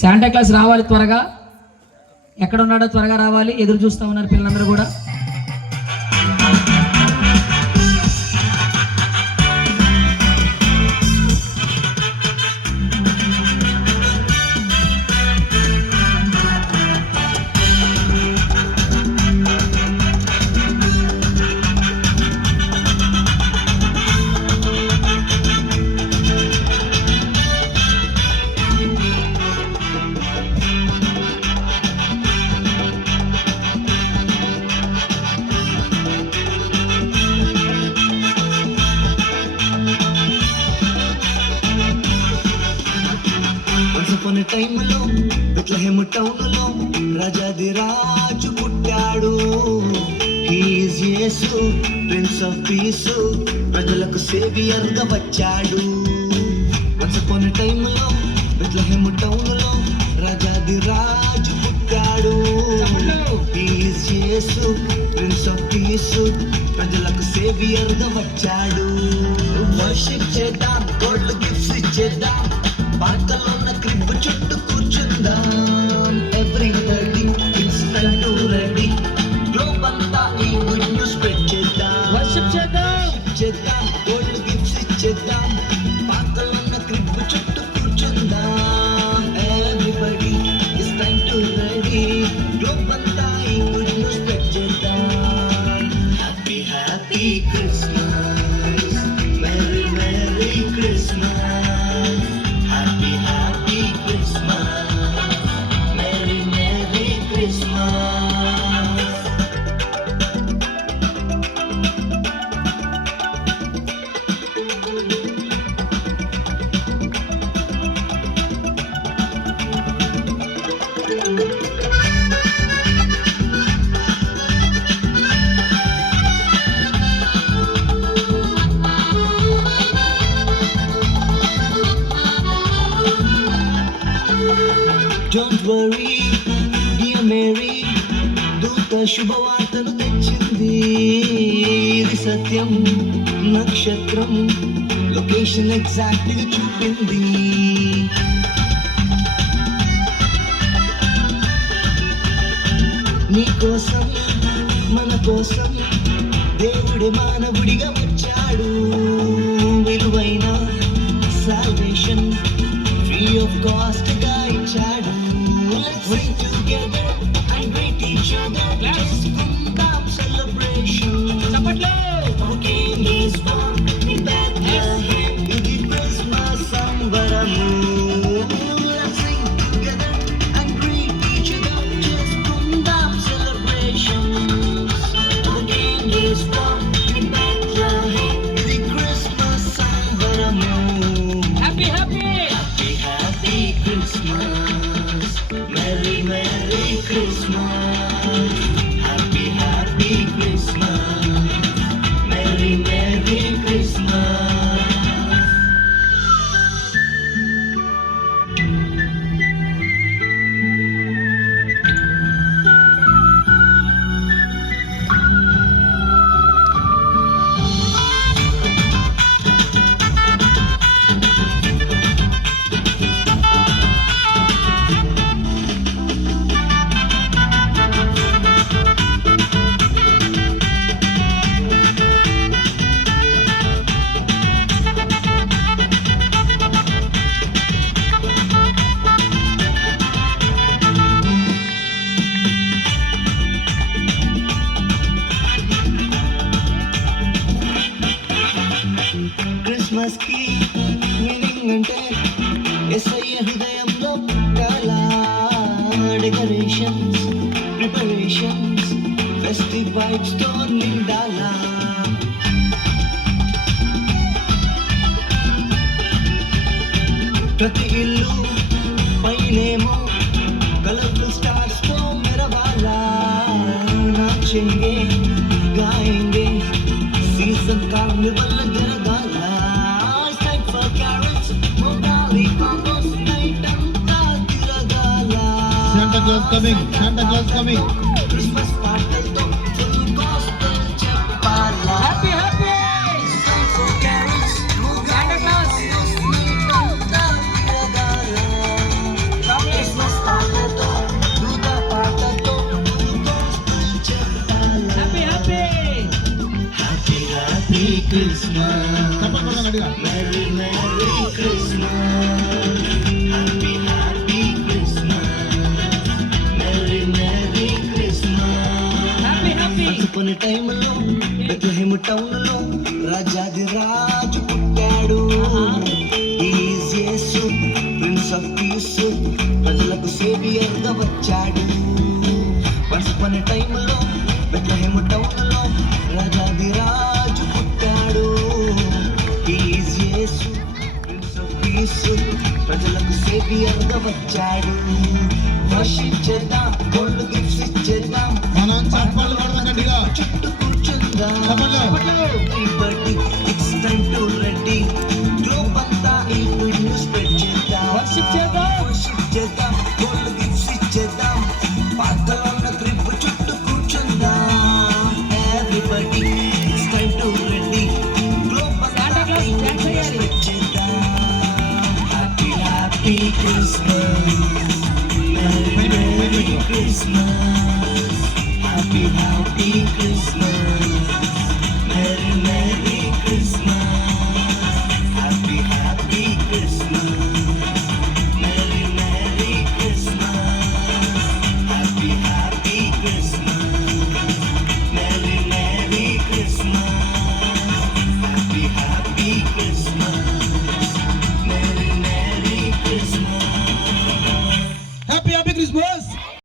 Santa Claus రావాలి త్వరగా. ఎక్కడ ఉన్నాడో త్వరగా రావాలి. ఎదురు చూస్తా ఉన్నారు పిల్లలందరూ కూడా. టైంలో బెత్లెహేము టౌన్లో రాజాది రాజు పుట్టాడు. హీస్ యేసు ప్రిన్స్ ఆఫ్ పీస్, ప్రజలకు సేవియర్ గా వచ్చాడు. వన్స్ అపాన్ ఎ టైంలో బెత్లెహేము టౌన్లో రాజాది రాజు పుట్టాడు. హీస్ యేసు ప్రిన్స్ ఆఫ్ పీస్, ప్రజలకు సేవియర్ గా వచ్చాడు. వర్షిప్ చేద్దాం, గోల్డ్ గిఫ్ట్స్ ఇచ్చేద్దాం, పార్కలో ఉన్న క్రిబ్ చుట్టూ కూర్చుందాం. ఎవ్రీబడి ఇన్స్టెంట్ రెడీ, గ్లోబ్ అంతా ఈ గుడ్ న్యూస్ స్ప్రెడ్ చేద్దాం. వర్షిప్ చేద్దాం, గోల్డ్ గిఫ్ట్స్ ఇచ్చేద్దాం, పార్కలో ఉన్న క్రిబ్ చుట్టూ కూర్చుందాం. ఎవ్రీబడి ఇన్స్టెంట్ రెడీ, గ్లోబ్ అంతా ఈ గుడ్ న్యూస్ స్ప్రెడ్ చేద్దాం. Happy happy Christmas, merry merry Christmas. Don't worry, dear Mary, దూత శుభవార్తను తెచ్చింది. ఇది సత్యం, నక్షత్రం లొకేషన్ ఎగ్జాక్ట్ గా చూపింది. నీ కోసం, మన కోసం దేవుడే మానవుడిగా వచ్చాడు. విలువైన సాల్వేషన్ ఫ్రీ ఆఫ్ కాస్ట్ గా ఇచ్చాడు. Let's sing together and greet each other. చేసుకుందాం celebration. Our King is born in Bethlehem. ఇది క్రిస్మస్ సంబరము. Let's sing together and greet each other. చేసుకుందాం celebration. Our King is born in Bethlehem. ఇది Christmas సంబరము. Happy happy Happy happy Christmas, Merry Merry Christmas. Happy happy Christmas, Merry Merry Christmas. Christmas కి మీనింగ్ అంటే యేసయ్య హృదయంలో పుట్టాల. Decorations, preparations, festive vibes తో నిండాలా. ప్రతి ఇల్లు పైనేమో కలర్ఫుల్ స్టార్స్ తో మెరవాలా. నాచేంగే గాయేంగే సీజన్ కార్నివల్ జరగాల. It's time for carrots, Mogali, Congos, night అంతా తిరగాల. Santa Claus coming, Santa Claus coming. Christmas పాటలతో ఫుల్ గాస్పెల్ చెప్తా. Christmas. Merry, Merry Christmas. Happy, Happy Christmas. Merry, Merry Christmas. Happy happy కొన్ని టైంలో బెత్లెహేమ్ టౌన్లో రాజాది రాజు పుట్టాడు. ఈజ్ యేసు ప్రిన్స్ ఆఫ్ పీస్, ప్రజలకు సేవియర్గా వచ్చాడు. వన్స్ అపాన్ ఎ టైంలో బెత్లెహేమ్ టౌన్లో రాజాది రాజు పుట్టాడు. ఈజ్ యేసు ప్రిన్స్ ఆఫ్ పీస్, ప్రజలకు సేవియర్గా వచ్చాడు. వర్షిప్ చేద్దాం, గోల్డ్ గిఫ్ట్స్ ఇచ్చేద్దాం, మనం చప్పట్లు కొడదాం గట్టిగా. చుట్టూ కూర్చుందాం. Everybody, it's time to ready. Globe అంతా ఈ గుడ్ న్యూస్ స్ప్రెడ్ చేద్దాం. వర్షిప్ చేద్దాం. వర్షిప్ చేద్దాం, గోల్డ్ గిఫ్ట్స్ ఇచ్చేద్దాం, పాతలో ఉన్న గ్రిప్ చుట్టూ కూర్చుందాం. Everybody, it's time to ready. Globe అంతా Santa Claus ఈ గుడ్ dance న్యూస్ చేయాలి. స్ప్రెడ్ చేద్దాం. Happy, Happy Christmas. Merry, Merry Christmas. Happy, Happy Christmas.